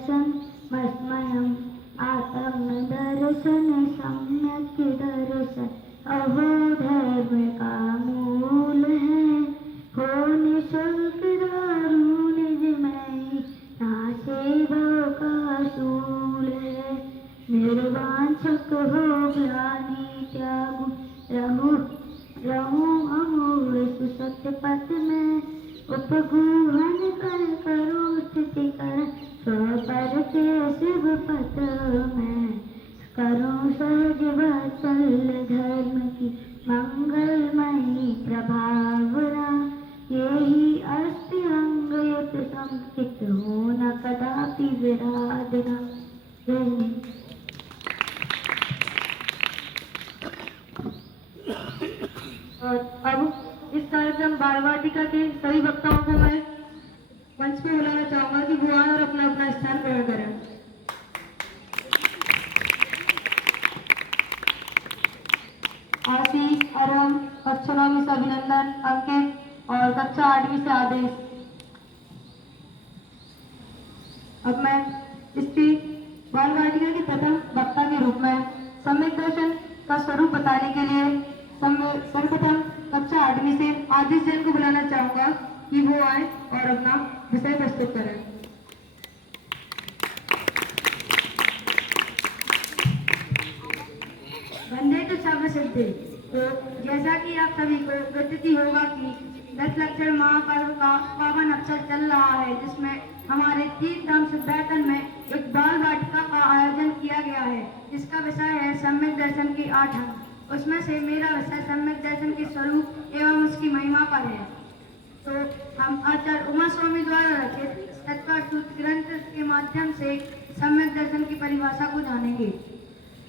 दर्शन मस्मयम् आत्मदर्शन सम्यक् दर्शन अहो धर्म का मूल है हो निःशुल्क दारू निजमय नाशे भव का शूल है निर्वांछक हो ग्लानि त्यागु रहूं अमूल सुसत्य पथ में उपगूहन कर करो स्थिति कर स्वर के शिव पथ में करो सहज वत्सल धर्म की मंगलमयी प्रभावना यही अस्थि अंग युत संकित हो न कदापि विराधना। और अब इस कार्यक्रम बाल वाटिका के सभी वक्ताओं को मैं मंच पे बुलाना चाहूंगा कि वो आए और अपना अपना स्थान ग्रहण करें। आशीष, अरम, अर्चना से अभिनंदन, अंकित और कक्षा 8वीं से आदेश। अब मैं इसकी बाल वाटिका के प्रथम वक्ता के रूप में सम्यक दर्शन का स्वरूप बताने के लिए सर्वप्रथम कक्षा 8वीं से आदिश जैन को बुलाना चाहूंगा कि वो आए और अपना विषय प्रस्तुत करें। वंदे तो शब्द सिद्धि। तो जैसा कि आप सभी को प्रतीति होगा कि 10 लक्षण महापर्व का पावन अवसर चल रहा है जिसमें हमारे 3 धाम सिद्धार्थन में एक बाल वाटिका का आयोजन किया गया है जिसका विषय है सम्यक दर्शन के 8 अंग। उसमें से मेरा विषय सम्यक दर्शन के स्वरूप एवं उसकी महिमा पर है। तो हम आचार्य उमा स्वामी द्वारा रचित तत्पर सूत्र ग्रंथ के माध्यम से सम्यक दर्शन की परिभाषा को जानेंगे।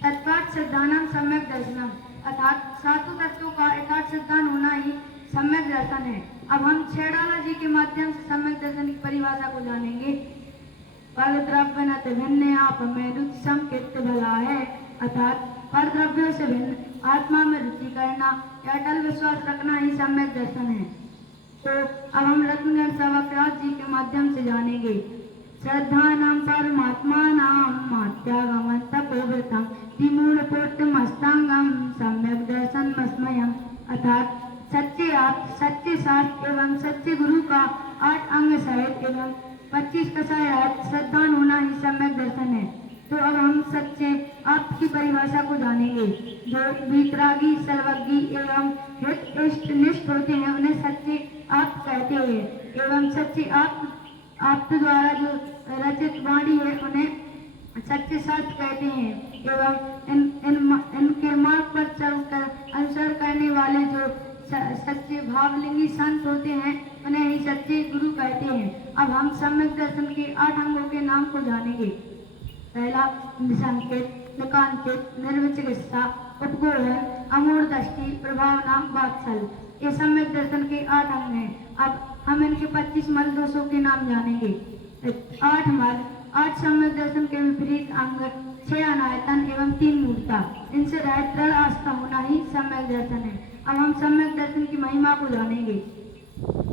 तत्पाठ सिद्धांत सम्यक दर्शनम अर्थात सातों तत्वों का यथार्थ सिद्धांत होना ही सम्यक दर्शन है। अब हम छेड़ाला जी के माध्यम से सम्यक दर्शन की परिभाषा को जानेंगे। पर द्रव्य न भिन्न आप में रुचि संकेत भला है अर्थात पर द्रव्यों से भिन्न आत्मा में रुचि करना या अटल विश्वास रखना ही सम्यक दर्शन है। तो अब हम रत्नगढ़ सभाव्यास जी के माध्यम से जानेंगे। श्रद्धानां परमात्मानां त्यागमं तपोव्रतं विमूढपूर्तिमस्तांगं सम्यक दर्शनमस्मयम् अर्थात सच्चे शास्त्र एवं सच्चे गुरु का 8 अंग सहित एवं 25 कसायात श्रद्धान होना ही सम्यक दर्शन है। तो अब हम सच्चे आप की परिभाषा को जानेंगे। जो वीतरागी सर्वज्ञी एवं हित इष्ट निष्ठ होते हैं उन्हें सच्चे आप कहते हैं एवं सच्चे आप द्वारा जो रचित वाणी है उन्हें सच्चे शास्त्र कहते हैं एवं इनके मार्ग पर चलकर अनुसरण करने वाले जो सच्चे भावलिंगी संत होते हैं उन्हें ही सच्चे गुरु कहते हैं। अब हम सम्यक दर्शन के 8 अंगों के नाम को जानेंगे। पहला निसंकेत, निकांकित, निर्विचिकित्सा, उपगोहन, अमूढ़ दृष्टि, प्रभावना, वात्सल, ये सम्यक दर्शन के 8 अंग हैं। अब हम इनके 25 मल दोषों के नाम जानेंगे। 8 मल, 8 सम्यक दर्शन के विपरीत अंग, 6 अनायतन एवं 3 मूर्ता, इनसे रहित दृढ़ आस्था होना ही सम्यक दर्शन है। अब हम सम्यक दर्शन की महिमा को जानेंगे।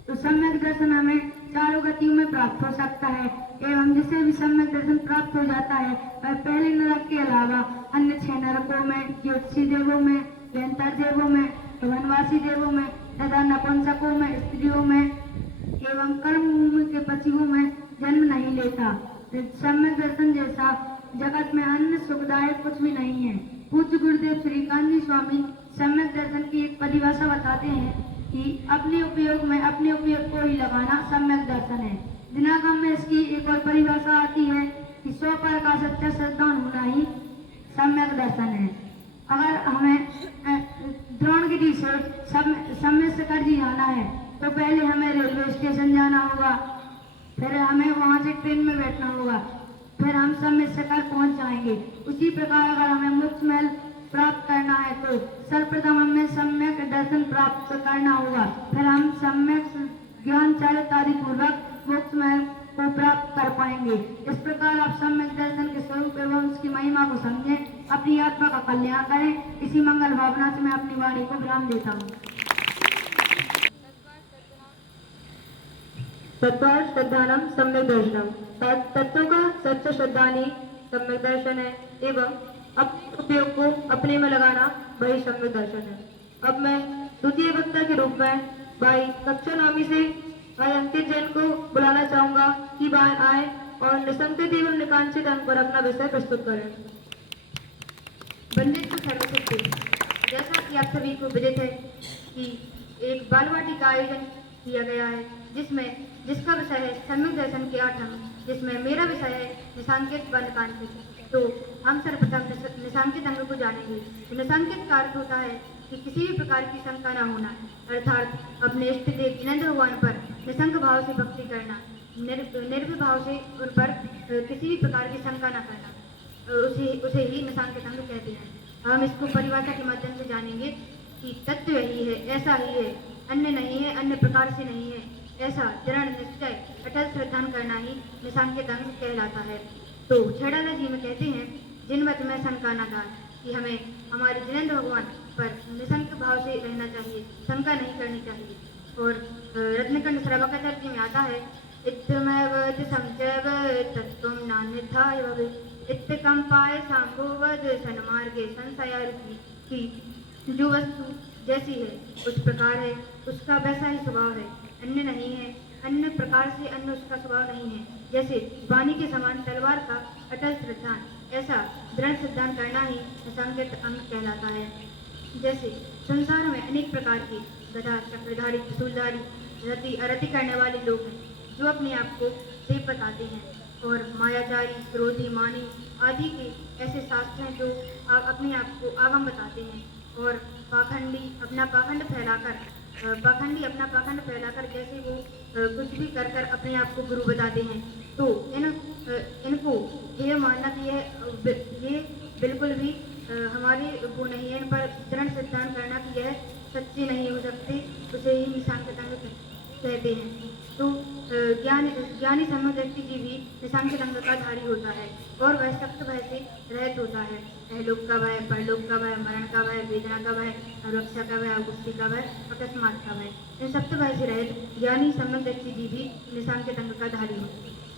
तो सम्यक दर्शन हमें 4 गतियों में प्राप्त हो सकता है एवं जिसे भी सम्यक दर्शन प्राप्त हो जाता है वह पहले नरक के अलावा अन्य 6 नरकों में, ज्योतिषी देवों में, व्यंतर देवों में, वनवासी देवों में तथा नपुंसकों में, स्त्रियों में एवं कर्म भूमि के पशुओं में जन्म नहीं लेता। सम्यक दर्शन जैसा जगत में अन्य सुखदायक कुछ भी नहीं है। पूज्य गुरुदेव श्री कांजी स्वामी सम्यक दर्शन की एक परिभाषा बताते हैं कि अपने उपयोग को ही लगाना सम्यक दर्शन है। दिनागम में इसकी एक और परिभाषा आती है कि स्व पर का सच्चा श्रद्धान होना ही सम्यक दर्शन है। अगर हमें द्रोणगिरी से सम्यक शिखर जी जाना है तो पहले हमें रेलवे स्टेशन जाना होगा, फिर हमें वहां से ट्रेन में बैठना होगा, फिर हम सम्यक शिखर पहुंच जाएंगे। उसी प्रकार अगर हमें मोक्ष महल प्राप्त करना है तो सर्वप्रथम हमें सम्यक दर्शन प्राप्त करना होगा, फिर हम सम्यक ज्ञान चारितादि पूर्वक मोक्ष महल को प्राप्त कर पाएंगे। इस प्रकार आप सम्यक दर्शन के स्वरूप एवं उसकी महिमा को समझें, अपनी आत्मा का कल्याण करें। इसी मंगल भावना से मैं अपनी वाणी को विराम देता हूँ। तत्वार्थ श्रद्धानम सम्यक दर्शनम। तत्वों का सच्चा श्रद्धानी सम्यक दर्शन है एवं उपयोग को अपने में लगाना वही सम्यक दर्शन है। अब मैं द्वितीय वक्ता के रूप में भाई कक्षा नौवीं से भाई अंकित जैन को बुलाना चाहूंगा कि भाई आए और निसंकित एवं निकांक्षित अंक पर अपना विषय प्रस्तुत करें। बंदित को सर्वशक्ति। जैसा कि आप सभी को विदित है कि एक बाल वाटिका का आयोजन किया गया है जिसका विषय है सम्यक दर्शन के 8 अंग, जिसमें मेरा विषय है निशांकित व निकांक्षित। तो हम सर्वप्रथम निशांकित अंग को जानेंगे। तो निशांकित का अर्थ होता है कि किसी भी प्रकार की शंका न होना, अर्थात अपने इष्ट देव जिनेंद्र भगवान पर निशंक भाव से भक्ति करना, निर्विभाव से उन पर किसी भी प्रकार की शंका न करना, उसे ही निशांकित अंग कहते हैं। हम इसको परिभाषा के माध्यम से जानेंगे कि तत्व यही है, ऐसा ही है, अन्य नहीं है, अन्य प्रकार से नहीं है, ऐसा दृढ़ निश्चय अटल श्रद्धा करना ही निशांकित अंग कहलाता है। तो छेड़ाला जी में कहते हैं, जिनवत में शंका न दान, कि हमें हमारे जिनेंद्र भगवान पर निशंक भाव से रहना चाहिए, शंका नहीं करनी चाहिए। और रत्नकंड श्रवकाचार्य जी में आता है, इत्थमेव संचयव तत्त्वं नान्यथाय भवेत्। इत्थकंपाय सांभोवद सन्मार्गे संशय की जो वस्तु जैसी है उस प्रकार है, उसका वैसा ही स्वभाव है, अन्य नहीं है, अन्य प्रकार से अन्य उसका स्वभाव नहीं है। जैसे वाणी के समान तलवार का अटल श्रद्धान, ऐसा दृढ़ श्रद्धान करना ही निशांकित अंग कहलाता है। जैसे संसार में अनेक प्रकार के गधा, चक्रधारी, त्रिशूलधारी, रति अरति करने वाले लोग हैं, जो अपने आप को देव बताते हैं, और मायाचारी, क्रोधी, मानी आदि के ऐसे शास्त्र हैं जो अपने आप को आगम बताते हैं, और पाखंडी अपना पाखंड फैलाकर जैसे वो कुछ भी कर अपने आप को गुरु बताते हैं। तो इनको ये मानना कि ये बिल्कुल भी हमारे गुण नहीं है, इन पर दृढ़ सिद्धांत करना कि यह सच्चे नहीं हो सकते, उसे ही निशांकित अंग कहते हैं। तो ज्ञानी सम्यक व्यक्ति जी भी निशांकित अंग का धारी होता है, और वह सख्त भय से रहित होता है। लोक का भय, परलोक का भय, मरण का भय, वेदना का भय, सुरक्षा का भय, अगुस्ती का भय, अकस्मात का भय, इन सख्त भय से रहित ज्ञानी सम्यक व्यक्ति जी भी निशांकित अंग का धारी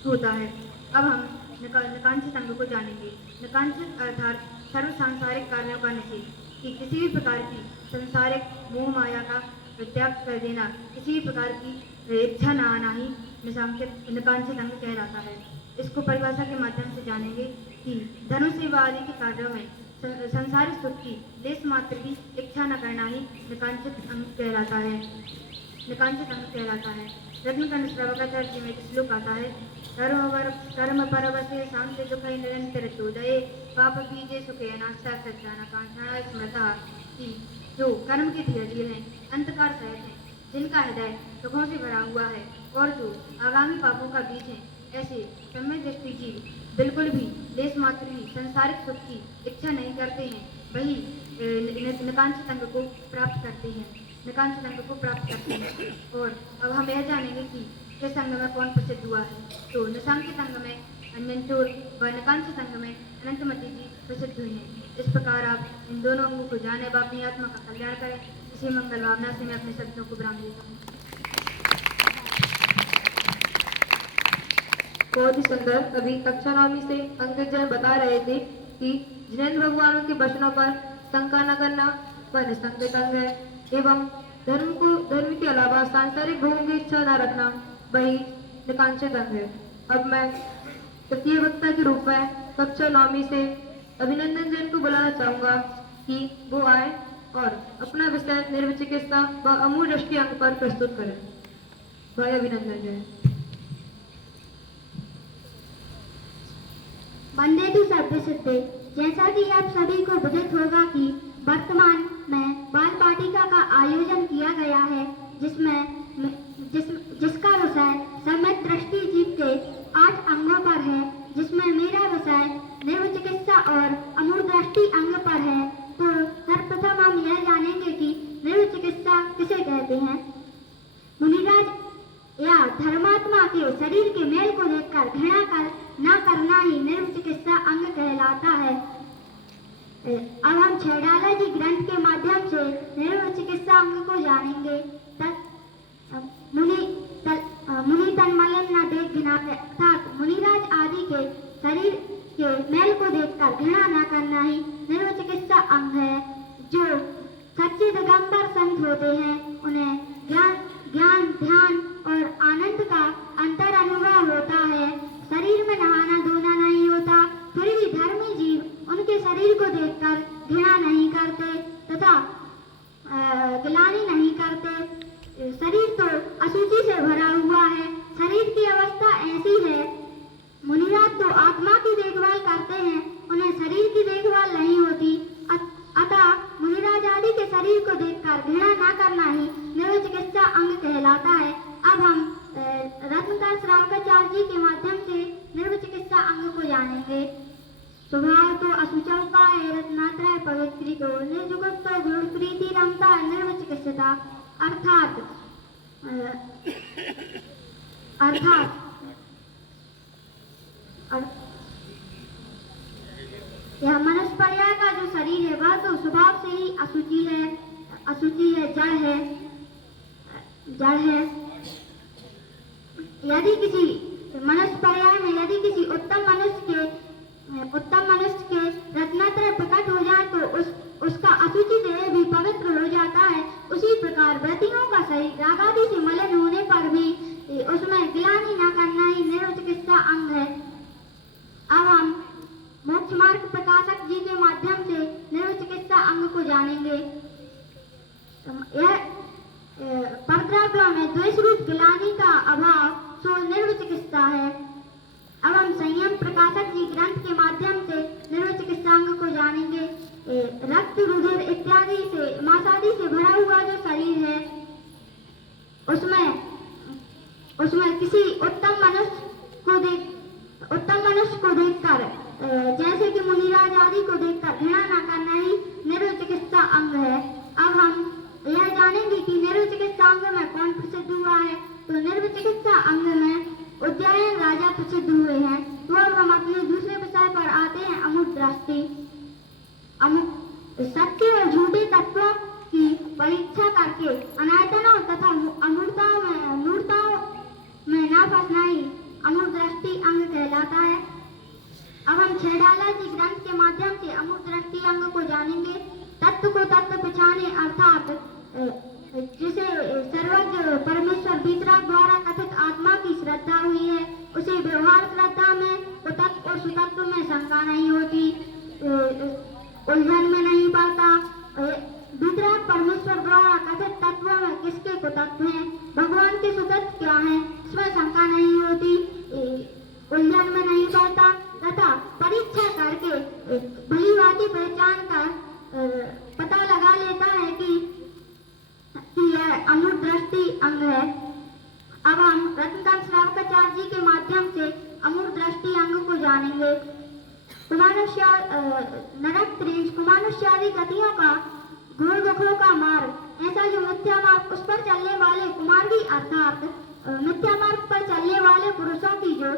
होता है। अब हम निकांक्षित अंग को जानेंगे। निकांक्षित अर्थात सर्व सांसारिक कार्यों का निषेध, कि किसी भी प्रकार की संसारिक मोह माया का त्याग कर देना, किसी भी प्रकार की इच्छा न आना ही निकांक्षित अंग कहलाता है। इसको परिभाषा के माध्यम से जानेंगे कि धनुष सेवा आदि के कार्यों में संसारिक सुख की लेस मात्र की इच्छा न करना ही निकांक्षित अंग कहलाता है। रत्नकंड श्रवकाचार्य जी में एक श्लोक आता है, कर्म परवसे शांति सुखे निरंतर चोदये पाप बीजे सुखे नास्ता सज्जाना कांक्षणा स्मृता, कि जो कर्म के धीरे हैं, अंतकार सहित हैं, जिनका हृदय सुखों से भरा हुआ है, और जो आगामी पापों का बीज है, ऐसे सम्यक व्यक्ति जी बिल्कुल भी लेस मात्र ही संसारिक सुख की इच्छा नहीं करते हैं, वही निकांक्षित अंग को प्राप्त करते हैं। और अब हम यह जानेंगे कि किस अंग में कौन प्रसिद्ध हुआ है। तो निशांकित अंग में अंजनचोर व निकांक्षित अंग में अनंतमती जी प्रसिद्ध हुई हैं। इस प्रकार आप इन दोनों अंगों को जाने व अपनी आत्मा का कल्याण करें। इसी मंगल भावना से मैं अपने शब्दों को विराम देता हूँ। बहुत ही सुंदर। अभी कक्षा नौवीं से अंकित जैन बता रहे थे कि जिनेंद्र भगवानों के वचनों पर शंका न करना वह निसंकित अंग है, एवं धर्म के अलावा सांसारिक भोगों की इच्छा न रखना वही निकांक्षित अंग है। अब मैं तृतीय वक्ता के रूप में कक्षा नौवीं से अभिनंदन जैन को बुलाना चाहूंगा कि वो आए और अपना विषय निर्विचिकित्सा व अमूल दृष्टि अंग पर प्रस्तुत करें। भाई अभिनंदन जैन। वंदे तु सर्वसिद्धे। जैसा कि आप सभी को विदित होगा कि वर्तमान में बाल वाटिका का आयोजन किया गया है, जिसका विषय सम्यक दृष्टि जीव के 8 अंगों पर है, जिसमें मेरा विषय निर्विचिकित्सा और अमूल दृष्टि अंग पर है। तो सर्वप्रथम हम यह जानेंगे कि निर्विचिकित्सा किसे कहते हैं। मुनिराज या धर्मात्मा के शरीर के मेल को देखकर घृणा न करना ही निर्विचिकित्सा अंग कहलाता है। अब हम छेड़ाला जी ग्रंथ के माध्यम से निर्विचिकित्सा अंग को जानेंगे। मुनि तन मलिन न देख गिनावे, अर्थात मुनिराज आदि के शरीर के मैल को देखकर घृणा न करना ही निर्वचिकित्सा अंग है। जो सच्चे दिगंबर संत होते हैं उन्हें ज्ञान ध्यान और आनंद का अंतर अनुभव होता है। शरीर में नहाना धोना नहीं होता, फिर भी धर्मी जीव उनके शरीर को देखकर घृणा नहीं करते तथा गिलानी नहीं करते। शरीर तो अशुचि से भरा हुआ है। शरीर की अवस्था ऐसी है, मुनिराज तो आत्मा की देखभाल करते हैं, उन्हें शरीर की देखभाल नहीं होती। अतः मुनिराज आदि के शरीर को देखकर घृणा न करना ही निर्वचिकित्सा अंग कहलाता है। अब हम रत्नदास श्रावकाचार्य जी के माध्यम से निर्वचिकित्सा अंग को जानेंगे। स्वभाव तो अशुचौ का है रत्नात्रय पवित्री को, निर्जुगत तो गुण प्रीति रमता निर्वचिकित्सता, अर्थात यह मनुष्य पर्याय का जो शरीर है वह तो स्वभाव से ही अशुचि है, जड़ है। यदि किसी मनुष्य पर्याय में यदि किसी उत्तम मनुष्य के रत्नात्रय प्रकट हो जाए तो उसका अशुचि देह भी पवित्र हो जाता है। उसी प्रकार व्रतियों का शरीर रागादि से मलिन होने पर भी उसमें गिलानी न करना ही निर्वचिकित्सा अंग है। अब हम मोक्ष मार्ग प्रकाशक जी के माध्यम से निर्वचिकित्सा अंग को जानेंगे। यह परद्रव्यों में द्वेष रूप गिलानी का अभाव सो निर्वचिकित्सा है। अब हम संयम प्रकाशक जी ग्रंथ के माध्यम से निर्वचिकित्सा अंग को जानेंगे। रक्त रुधिर इत्यादि से मांसादि से भरा हुआ जो शरीर है उसमें किसी उत्तम मनुष्य को देखकर जैसे कि मुनिराज आदि को देखकर घृणा न करना ही निर्वचिकित्सा अंग है। अब हम यह जानेंगे कि निर्वचिकित्सा अंग में कौन प्रसिद्ध हुआ है। तो निर्वचिकित्सा अंग में उज्जैन राजा प्रसिद्ध हुए हैं। तो अब हम अपने दूसरे विषय पर आते हैं, अमूर्त दृष्टि। सत्य और झूठे तत्वों की परीक्षा करके अनायतनों तथा मूर्ताओं में न फंसना ही अमूर्त दृष्टि अंग कहलाता है। अब हम छेड़ाला जी ग्रंथ के माध्यम से अमूर्त दृष्टि अंग को जानेंगे। तत्व को तत्व पहचाने, अर्थात जिसे सर्वज्ञ परमेश्वर वितराग द्वारा कथित आत्मा की श्रद्धा हुई है उसे व्यवहार श्रद्धा में उतत्व और सुतत्व में शंका नहीं होती, उलझन में नहीं पड़ता। वितराग परमेश्वर द्वारा कथित तत्वों में किसके कुतत्व हैं, भगवान के सुतत्व क्या है, इसमें शंका नहीं होती, उलझन में नहीं पड़ता तथा परीक्षा करके भली भांति पहचान कर पता लगा लेता है कि यह अमूर्त दृष्टि अंग है। अब हम रत्नदास श्रावकाचार्य जी के माध्यम से अमूर्त दृष्टि अंग को जानेंगे। नरक त्रिंश कुमानुष्यादि गतियों का घोर दुखों का मार्ग, ऐसा जो मिथ्या मार्ग उस पर चलने वाले कुमार्गी अर्थात मिथ्या मार्ग पर चलने वाले पुरुषों की जो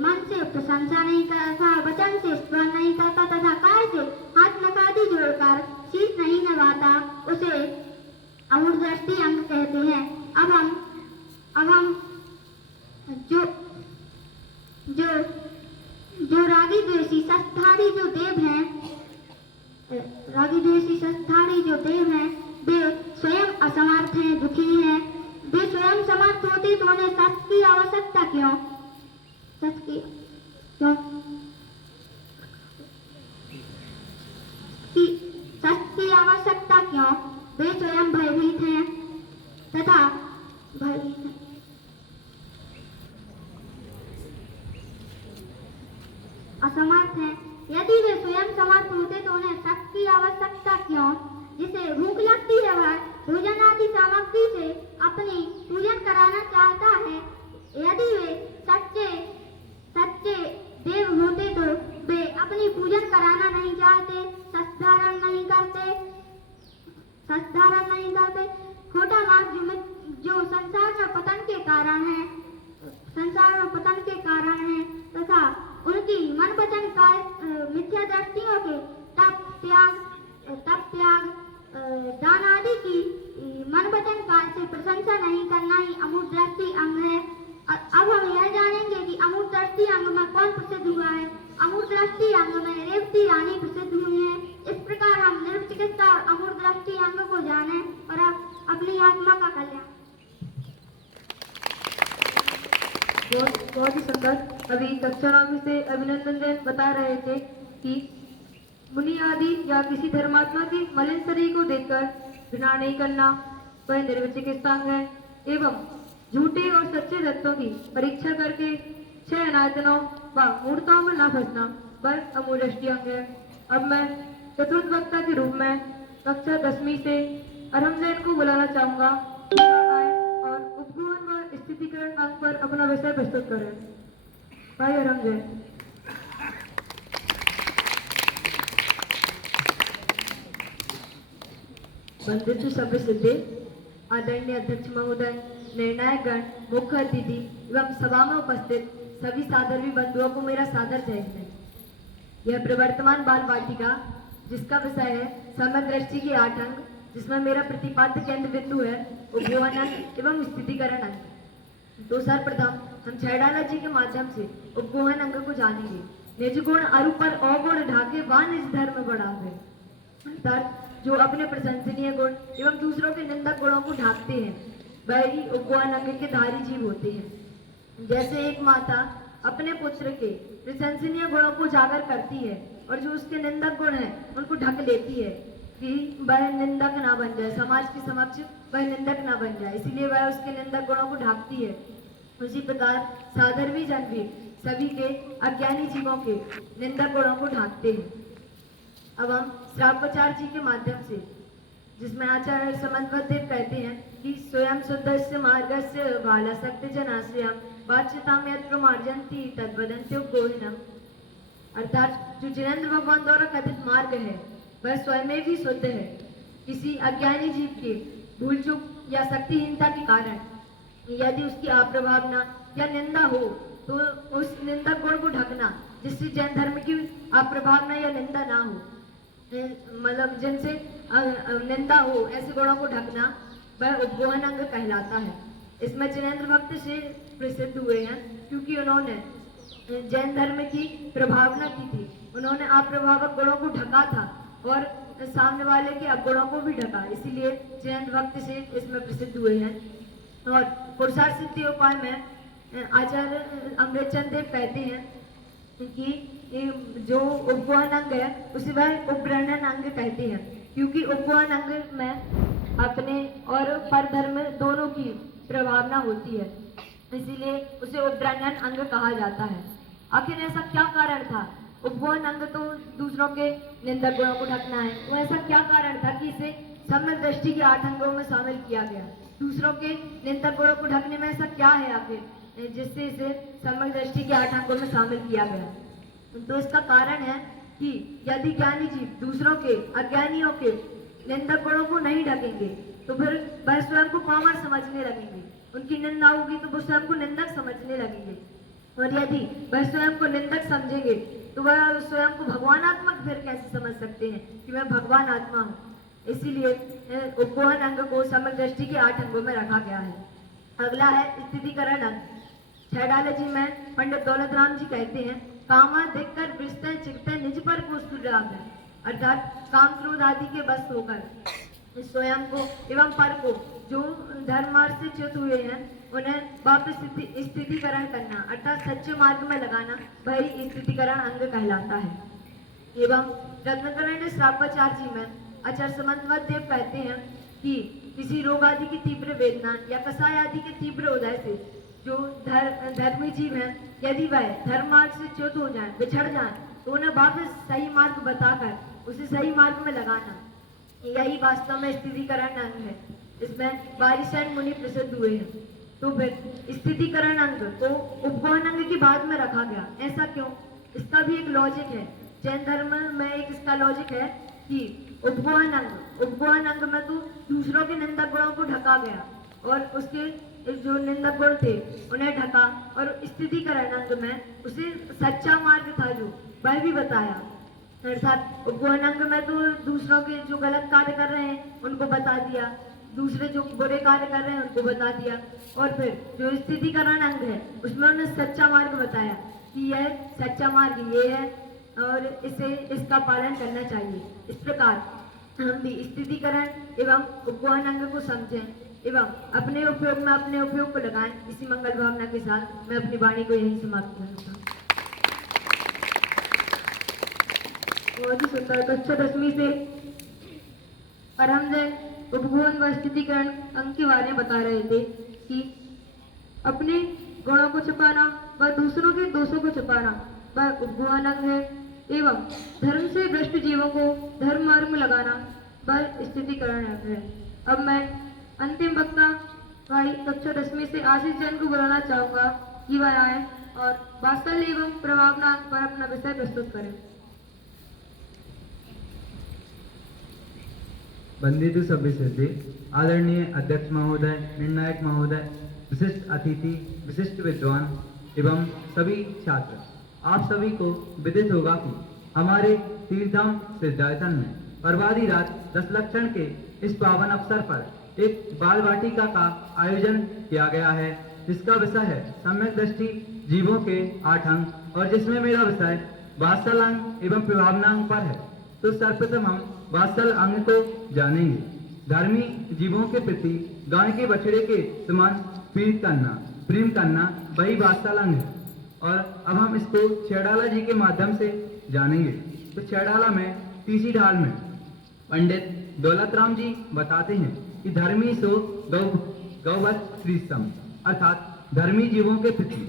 मन से प्रशंसा नहीं करता, वचन से स्मरण नहीं करता तथा काय से हाथ नकादि जोड़कर शीश नहीं नवाता, उसे अमूर्त दृष्टि अंग कहते हैं। अब हम जो रागी द्वेषी सत्धारी जो देव हैं वे स्वयं असमर्थ हैं, दुखी हैं। वे स्वयं समर्थ होते तो उन्हें सत्य की आवश्यकता क्यों? सत्य की आवश्यकता क्यों? वे स्वयं भयभीत हैं तथा असमर्थ हैं। यदि वे स्वयं समर्थ होते तो उन्हें सत्य की आवश्यकता क्यों? जिसे भूख लगती है वह भोजन आदि सामग्री से अपनी पूजन कराना चाहता है। यदि वे सच्चे देव होते तो वे अपनी पूजन कराना नहीं चाहते, सत्धारण नहीं करते। खोटा मार्ग जो संसार में पतन के कारण है तथा उनकी मन वचन का मिथ्या दृष्टियों के तप त्याग दान आदि की मन वचन का से प्रशंसा नहीं करना ही अमूर्त दृष्टि अंग है। प्रसिद्ध हुआ है। अमूर्त दृष्टि अंग में रेवती रानी प्रसिद्ध हुई है। इस प्रकार हम निर्व चिकित्सा और अमूर्त दृष्टि अंग को जाने और अब अपनी आत्मा का कल्याण। बहुत ही सुंदर। अभी कक्षा 9 से अभिनंदन जैन बता रहे थे कि मुनि आदि या किसी धर्मात्मा के मलिन शरीर को देखकर घृणा नहीं करना वह निर्व चिकित्सांग है, एवं झूठे और सच्चे तत्वों की परीक्षा करके 6 अनायतनों व मूर्ताओं में न फंसना वह अमूर्त दृष्टि अंग है। अब मैं चतुर्थ वक्ता के रूप में कक्षा 10वीं से अरहम जैन को बुलाना चाहूंगा और उपगुहन व स्थितिकरण अंग पर अपना विषय प्रस्तुत करें। भाई अरहम जैन। बंधुत्व सभ्य सिद्धि, आदरणीय अध्यक्ष महोदय, निर्णायक गण, मुख्य अतिथि एवं सभा में उपस्थित सभी सादरवी बंधुओं को मेरा सादर जय हिंद। यह प्रवर्तमान बाल वाटिका जिसका विषय है समग्र दृष्टि के 8 अंग, जिसमें मेरा प्रतिपाद्य केंद्र बिंदु है उपगुहन अंग एवं स्थितिकरण अंग। तो सर्वप्रथम हम छैडाला जी के माध्यम से उपगुहन अंग को जानेंगे। निज गुण अरु पर अवगुण ढाके वा निज धर्म बढ़ावे, अर्थात जो अपने प्रशंसनीय गुण एवं दूसरों के निंदक गुणों को ढाकते हैं वह ही उपगुहन अंग के धारी जीव होते हैं। जैसे एक माता अपने पुत्र के प्रशंसनीय गुणों को उजागर करती है और जो उसके निंदक गुण हैं उनको ढक लेती है कि वह निंदक ना बन जाए, समाज के समक्ष वह निंदक ना बन जाए, इसीलिए वह उसके निंदक गुणों को ढाकती है। उसी प्रकार साधर्वी जन भी सभी के अज्ञानी जीवों के निंदक गुणों को ढाकते हैं। अब हम श्रावकाचार्य जी के माध्यम से, जिसमें आचार्य समन्वदेव कहते हैं कि स्वयं शुद्धस्य मार्गस्य बालासक्त जनाश्रयम् वाच्यताम यत् प्रमार्जन्ति तद्वदन्ति उपगोहिनम्, अर्थात जो जिनेंद्र भगवान द्वारा कथित मार्ग है वह स्वयं भी शुद्ध है। किसी अज्ञानी जीव के भूल चूक या शक्तिहीनता के कारण यदि उसकी अप्रभावना या निंदा हो तो उस निंदक गुण को ढकना, जिससे जैन धर्म की अप्रभावना या निंदा ना हो, मतलब जिनसे निंदा हो ऐसे गुणों को ढकना वह उपगुहन अंग कहलाता है। इसमें जिनेंद्र भक्त से प्रसिद्ध हुए हैं क्योंकि उन्होंने जैन धर्म की प्रभावना की थी। उन्होंने अप्रभावक गुणों को ढका था और सामने वाले के अवगुणों को भी ढका, इसीलिए जिनेंद्र भक्त से इसमें प्रसिद्ध हुए हैं। और पुरुषार्थ सिद्धि उपाय में आचार्य अमृतचंद देव कहते हैं कि जो उपगुहन अंग है उसे वह उपब्रहण अंग कहते हैं, क्योंकि उपगुहन अंग में अपने और परधर्म दोनों की प्रभावना होती है, इसीलिए उसे उपब्रहण अंग कहा जाता है। आखिर ऐसा क्या कारण था? उपगुहन अंग तो दूसरों के निंदक गुणों को ढकना है, तो ऐसा क्या कारण था कि इसे समग्र दृष्टि के 8 अंगों में शामिल किया गया? दूसरों के निंदक गुणों को ढकने में ऐसा क्या है आखिर जिससे इसे समग्र दृष्टि के 8 अंगों में शामिल किया गया? तो इसका कारण है कि यदि ज्ञानी जीव दूसरों के अज्ञानियों के निंदक गुणों को नहीं ढकेंगे तो फिर वह स्वयं को पामर समझने लगेंगे, उनकी निंदा होगी तो वो स्वयं को निंदक समझने लगेंगे, और यदि वह स्वयं को निंदक समझेंगे तो वह स्वयं को भगवानात्मक फिर कैसे समझ सकते हैं कि मैं भगवान आत्मा हूँ। इसीलिए उपगुहन अंग को समग्र दृष्टि के 8 अंगों में रखा गया है। अगला है स्थितिकरण अंग। छैडाला जी में पंडित दौलत राम जी कहते हैं कामा देखकर वृष्टय चिकते निज पर कुष्ठराग है, अर्थात काम क्रोध आदि के बस होकर स्वयं को एवं पर को जो धर्म मार्ग से च्युत हुए हैं उन्हें वापस स्थितिकरण करना, अर्थात सच्चे मार्ग में लगाना, वही स्थितिकरण अंग कहलाता है। एवं रत्नकरण श्रावकाचार्य जी में आचार्य समन्वदेव कहते हैं कि किसी रोग आदि की तीव्र वेदना या कसाय आदि के तीव्र उदय से जो धर्मी जीव हैं यदि वह धर्म मार्ग से च्युत हो जाए, बिछड़ जाए, तो उन्हें वापस सही मार्ग बताकर उसे सही मार्ग में लगाना, यही वास्तव में स्थितिकरण अंग है। इसमें वारिसैन मुनि प्रसिद्ध हुए हैं। तो फिर स्थितिकरण अंग को उपगुहन अंग के बाद में रखा गया, ऐसा क्यों? इसका भी एक लॉजिक है। जैन धर्म में एक इसका लॉजिक है कि उपगुहन अंग में तो दूसरों के निंदक गुणों को ढका गया और उसके जो निंदक गुण थे उन्हें ढका, और स्थितिकरण अंग में उसे सच्चा मार्ग था जो वह भी बताया, अर्थात उपगुहन अंग में तो दूसरों के जो गलत कार्य कर रहे हैं उनको बता दिया, दूसरे जो बुरे कार्य कर रहे हैं उनको बता दिया, और फिर जो स्थितिकरण अंग है उसमें उन्हें सच्चा मार्ग बताया कि यह सच्चा मार्ग ये है और इसे इसका पालन करना चाहिए। इस प्रकार हम भी स्थितिकरण एवं उपवहन अंग को समझें एवं अपने उपयोग को लगाएं। इसी मंगल भावना के साथ मैं अपनी वाणी को यहीं समाप्त करता हूँ। बहुत ही सुंदर। कक्षा 10वीं से और हम उपगुण व स्थितिकरण अंग के बारे में बता रहे थे कि अपने गुणों को छुपाना व दूसरों के दोषों को छुपाना वह उपगुण अंग है एवं धर्म से भ्रष्ट जीवों को धर्म मार्ग में लगाना वह स्थितिकरण अंग है। अब मैं अंतिम वक्ता भाई कक्षा 10वीं से आशीष जैन को बुलाना चाहूंगा कि वह आए और वात्सल्य एवं प्रभावनांक पर अपना विषय प्रस्तुत करें। वंदितु सभ्य सिद्धि, आदरणीय अध्यक्ष महोदय, निर्णायक महोदय, विशिष्ट अतिथि, विशिष्ट विद्वान एवं सभी छात्र, आप सभी को विदित होगा कि हमारे तीर्थधाम सिद्धार्थन में पर्वादी रात 10 लक्षण के इस पावन अवसर पर एक बाल वाटिका का आयोजन किया गया है, जिसका विषय है सम्यक दृष्टि जीवों के 8 अंग और जिसमें मेरा विषय वात्सल अंग एवं प्रभावनांग पर है। तो सर्वप्रथम हम वात्सल अंग को जानेंगे। धर्मी जीवों के प्रति गाय के बछड़े के समान प्रेम करना वही वात्सल अंग है। और अब हम इसको छेड़ाला जी के माध्यम से जानेंगे। तो छेड़ाला में तीसरी ढाल में पंडित दौलत राम जी बताते हैं कि धर्मी सो गौवत श्रीसम, अर्थात धर्मी जीवों के प्रति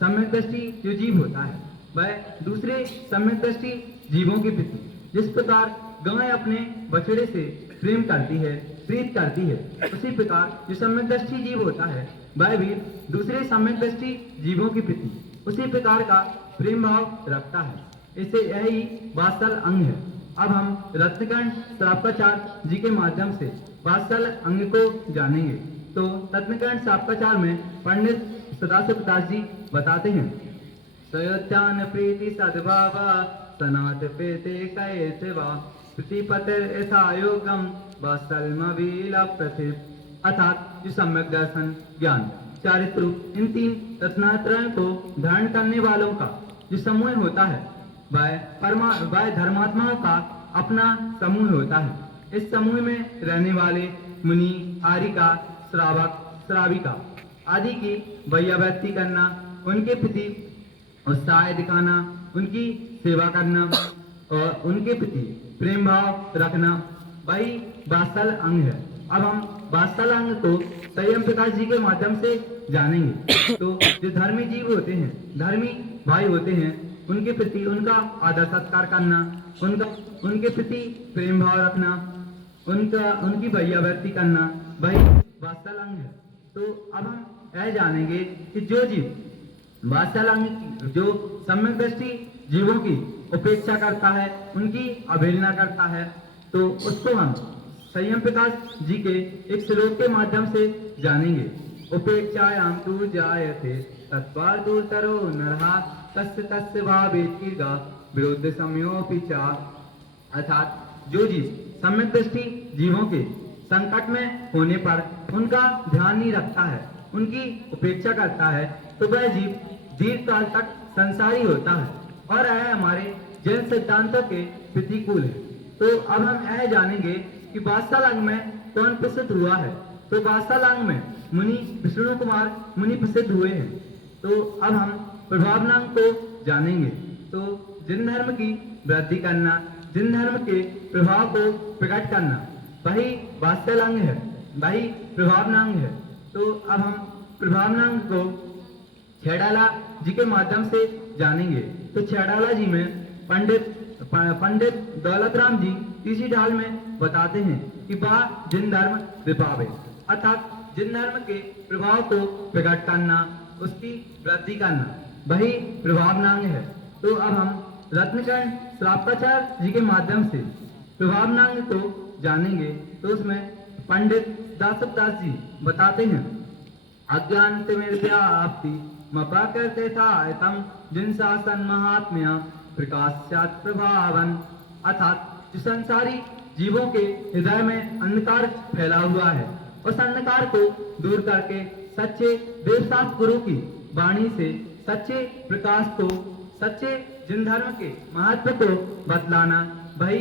सम्यक दृष्टि जो जीव होता है वह दूसरे सम्यक दृष्टि जीवों के प्रति जिस प्रकार गाय अपने बछड़े से प्रेम करती है, प्रीत करती है, उसी प्रकार जो सम्यक दृष्टि जीव होता है वह भी दूसरे सम्यक दृष्टि जीवों के प्रति उसी प्रकार का प्रेम भाव रखता है। इसे यही वात्सल अंग है। अब हम रत्नकर्ण श्रावकाचार्य जी के माध्यम से वात्सल अंग को जानेंगे। तो रत्नकर्ण श्रावकाचार्य में पंडित सदाशिव दास जी बताते हैं, सयोध्यान प्रीति सद्भाव सनात पेते कये सेवा प्रतिपतिर यथा योगम वात्सल्यमवील प्रतिभ, अर्थात जो सम्यक दर्शन, ज्ञान, चारित्र, इन 3 रत्नात्रयों को धारण करने वालों का जो समूह होता है वह धर्मात्माओं का अपना समूह होता है। इस समूह में रहने वाले मुनि, आरिका, श्रावक, श्राविका आदि की व्यावृत्ति करना, उनके प्रति उत्साह दिखाना, उनकी सेवा करना और उनके प्रति प्रेम भाव रखना वही वात्सल अंग है। अब हम वात्सल अंग को संयम प्रकाश जी के माध्यम से जानेंगे। तो जो धर्मी जीव होते हैं, धर्मी भाई होते हैं, उनके प्रति उनका आदर सत्कार करना, उनके प्रति प्रेम भाव रखना, उनकी व्यावृत्ति करना वही वात्सल अंग है। तो अब हम यह जानेंगे कि जो जीव वात्सल अंग जो सम्यक दृष्टि जीवों की उपेक्षा करता है, उनकी अवहेलना करता है, तो उसको हम संयम प्रकाश जी के एक श्लोक के माध्यम से जानेंगे। उपेक्षायां तु जायते तत्वार दूरतरो नरहा तस्य तस्य भावेत्कीर्गा विरुद्ध समयोपि चा, अर्थात जो जीव सम्यक दृष्टि जीवों के संकट में होने पर उनका ध्यान नहीं रखता है, उनकी उपेक्षा करता है, तो वह जीव दीर्घ काल तक संसारी होता है और यह हमारे जैन सिद्धांतों के प्रतिकूल है। तो अब हम यह जानेंगे कि वात्सल अंग में कौन प्रसिद्ध हुआ है। तो वात्सल अंग में मुनि विष्णु कुमार मुनि प्रसिद्ध हुए हैं। तो अब हम प्रभावनांग को जानेंगे। तो जिन धर्म की वृद्धि करना, जिन धर्म के प्रभाव को प्रकट करना वही वात्सल अंग है, वही प्रभावनांग है। तो अब हम प्रभावनांग को छेड़ाला जी के माध्यम से जानेंगे। तो छेड़ाला जी में पंडित दौलत राम जी तीसरी ढाल में बताते हैं कि वह जिन धर्म विभावे, अर्थात जिन धर्म के प्रभाव को प्रकट करना, उसकी वृद्धि करना वही प्रभावनांग है। तो अब हम रत्नकर्ण श्रावकाचार्य जी के माध्यम से प्रभावनांग को जानेंगे। तो उसमें पंडित सदाशिव दास जी बताते हैं, अज्ञान व्याप्ति मपा करते था तम जिन शासन महात्म्य प्रकाशात प्रभावन, अर्थात जो संसारी जीवों के हृदय में अंधकार फैला हुआ है, उस अंधकार को दूर करके सच्चे देवशास्त्र गुरु की वाणी से सच्चे प्रकाश को, सच्चे जिन धर्म के महत्व को बतलाना वही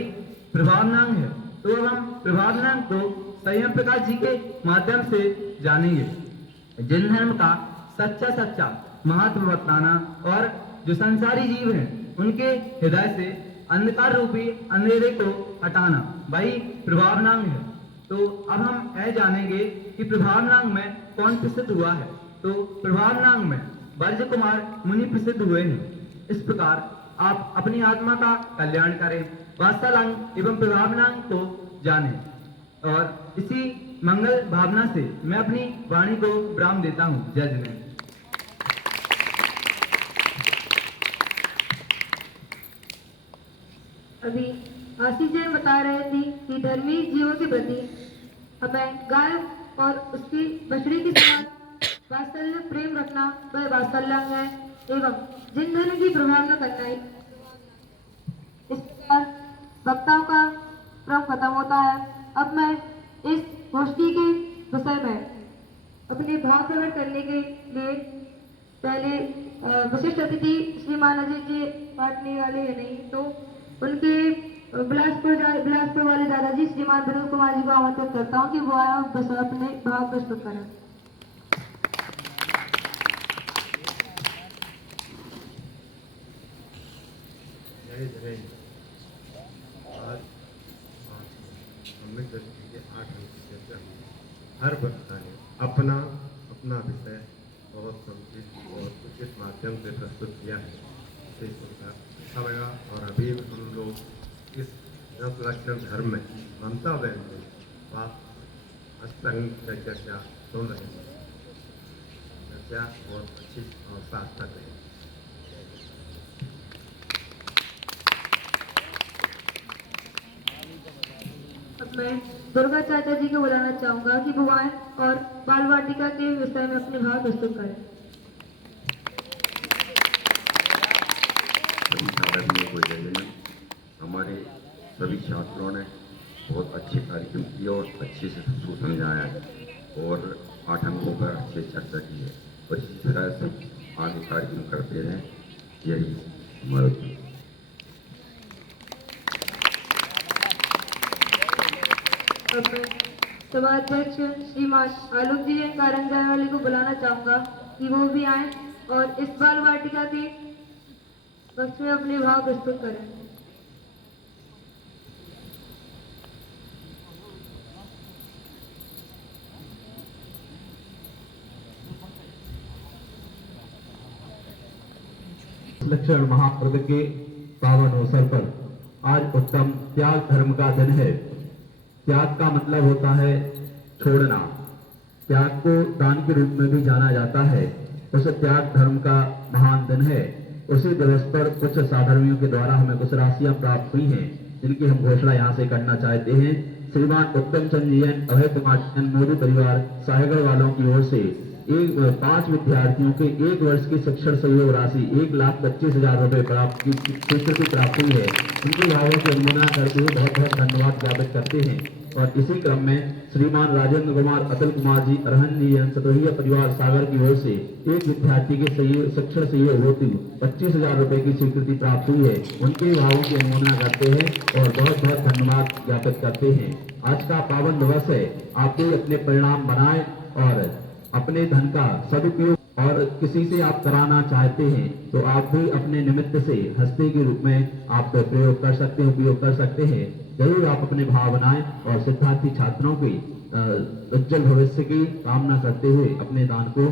प्रभावनांग है। तो अब हम प्रभावनांग को संयम प्रकाश जी के माध्यम से जानेंगे। जिन धर्म का सच्चा महत्व बतलाना और जो संसारी जीव हैं उनके हृदय से अंधकार रूपी अंधेरे को हटाना वही प्रभावनांग है। तो अब हम यह जानेंगे कि प्रभावनांग में कौन प्रसिद्ध हुआ है। तो प्रभावनांग में वर्ज कुमार मुनि प्रसिद्ध हुए हैं। इस प्रकार आप अपनी आत्मा का कल्याण करें, वात्सलांग एवं प्रभावनांग को जानें। और इसी मंगल भावना से मैं अपनी वाणी को विराम देता हूँ। जय जय। अभी आशीष जी बता रहे थे कि धर्मी जीवों के प्रति हमें गाय और उसकी बछड़ी के साथ वात्सल्य प्रेम रखना वह वात्सल्यांग है एवं जिन धन की प्रभावना करना है। इस प्रकार वक्ताओं का क्रम खत्म होता है। अब मैं इस गोष्ठी के विषय में अपने भाव प्रकट करने के लिए पहले विशिष्ट अतिथि श्रीमान अजय जी बांटने वाले हैं, नहीं तो उनके बिलासपुर वाले दादाजी श्रीमान विनोद कुमार जी को आमंत्रित करता हूँ कि वो आए बस अपने भाव प्रस्तुत करें। आज अमृत दृष्टि के 8 अंक की चर्चा हुई। हर वक्ता ने अपना विषय बहुत संक्षिप्त और उचित माध्यम से प्रस्तुत किया है। इसे सुनकर अच्छा लगा। और अभी हम लोग इस 10 लक्षण धर्म में ममता बहन में बात अष्टांग चर्चा सुन रहे हैं। चर्चा बहुत अच्छी और सार्थक है। अब मैं दुर्गा चाचा जी को बुलाना चाहूंगा कि वो आए और बाल वाटिका के विषय में अपने भाव प्रस्तुत करें। हमारे सभी छात्रों ने बहुत अच्छे कार्यक्रम किए और अच्छे से सबको समझाया है और 8 अंकों पर अच्छे चर्चा की है। और इसी तरह से आगे कार्यक्रम करते रहें, यही हमारा। अब मैं सभाध्यक्ष श्रीमान आलोक जी कारंजा वाले को बुलाना चाहूंगा कि वो भी आए और इस बाल वाटिका के पक्ष में अपने भाव प्रस्तुत करें। लक्षण महापर्व के पावन अवसर पर आज उत्तम त्याग धर्म का दिन है। त्याग का मतलब होता है छोड़ना। त्याग को दान के रूप में भी जाना जाता है। उस त्याग धर्म का महान दिन है। उसी दिवस पर कुछ साधर्मियों के द्वारा हमें कुछ राशियां प्राप्त हुई हैं, जिनकी हम घोषणा यहाँ से करना चाहते हैं। श्रीमान उत्तम चंद जी, अभय कुमार जैन, मोदी परिवार साहेगढ़ वालों की ओर से 5 विद्यार्थियों के 1 वर्ष की शिक्षण सहयोग राशि 1,25,000 रुपए प्राप्त की स्वीकृति प्राप्त हुई है। उनके भावों की अनुमोदना करते हुए बहुत बहुत धन्यवाद ज्ञापित करते हैं। और इसी क्रम में श्रीमान राजेंद्र कुमार, अतुल कुमार जी, अरहन जी, सतोहिया परिवार सागर की ओर से 1 विद्यार्थी के शिक्षण सहयोग हेतु 25,000 रुपए की स्वीकृति प्राप्त हुई है। उनके भावों की अनुमोदना करते हैं और बहुत बहुत धन्यवाद ज्ञापित करते हैं। आज का पावन दिवस है। आप भी अपने परिणाम बनाएं और अपने धन का सदुपयोग और किसी से आप कराना चाहते हैं तो आप भी अपने निमित्त से हस्ते के रूप में आप प्रयोग कर सकते हैं, उपयोग कर सकते हैं। जरूर आप अपने भाव बनाएं और सिद्धार्थी छात्रों की उज्जवल भविष्य की कामना करते हुए अपने दान को